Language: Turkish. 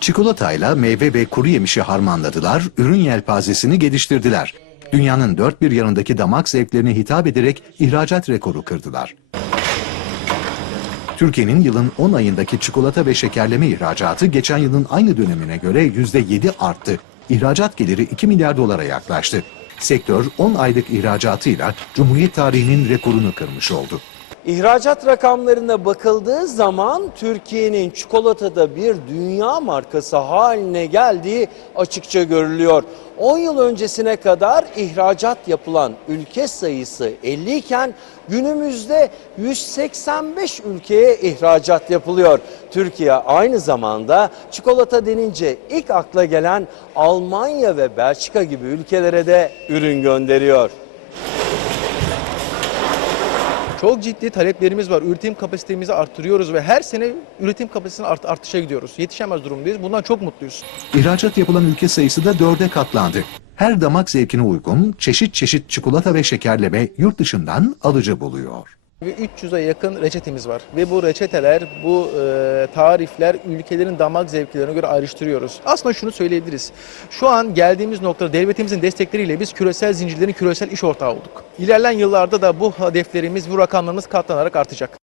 Çikolatayla meyve ve kuru yemişi harmanladılar, ürün yelpazesini geliştirdiler. Dünyanın dört bir yanındaki damak zevklerine hitap ederek ihracat rekoru kırdılar. Türkiye'nin yılın 10 ayındaki çikolata ve şekerleme ihracatı geçen yılın aynı dönemine göre %7 arttı. İhracat geliri 2 milyar dolara yaklaştı. Sektör 10 aylık ihracatıyla Cumhuriyet tarihinin rekorunu kırmış oldu. İhracat rakamlarına bakıldığı zaman Türkiye'nin çikolatada bir dünya markası haline geldiği açıkça görülüyor. 10 yıl öncesine kadar ihracat yapılan ülke sayısı 50 iken günümüzde 185 ülkeye ihracat yapılıyor. Türkiye aynı zamanda çikolata denince ilk akla gelen Almanya ve Belçika gibi ülkelere de ürün gönderiyor. Çok ciddi taleplerimiz var. Üretim kapasitemizi arttırıyoruz ve her sene üretim kapasitesinin art artışa gidiyoruz. Yetişemez durumdayız. Bundan çok mutluyuz. İhracat yapılan ülke sayısı da dörde katlandı. Her damak zevkine uygun çeşit çeşit çikolata ve şekerleme yurt dışından alıcı buluyor. Ve 300'e yakın reçetemiz var. Ve bu reçeteler, bu e, tarifler ülkelerin damak zevklerine göre ayrıştırıyoruz. Aslında şunu söyleyebiliriz. Şu an geldiğimiz noktada devletimizin destekleriyle biz küresel zincirlerin küresel iş ortağı olduk. İlerleyen yıllarda da bu hedeflerimiz, bu rakamlarımız katlanarak artacak.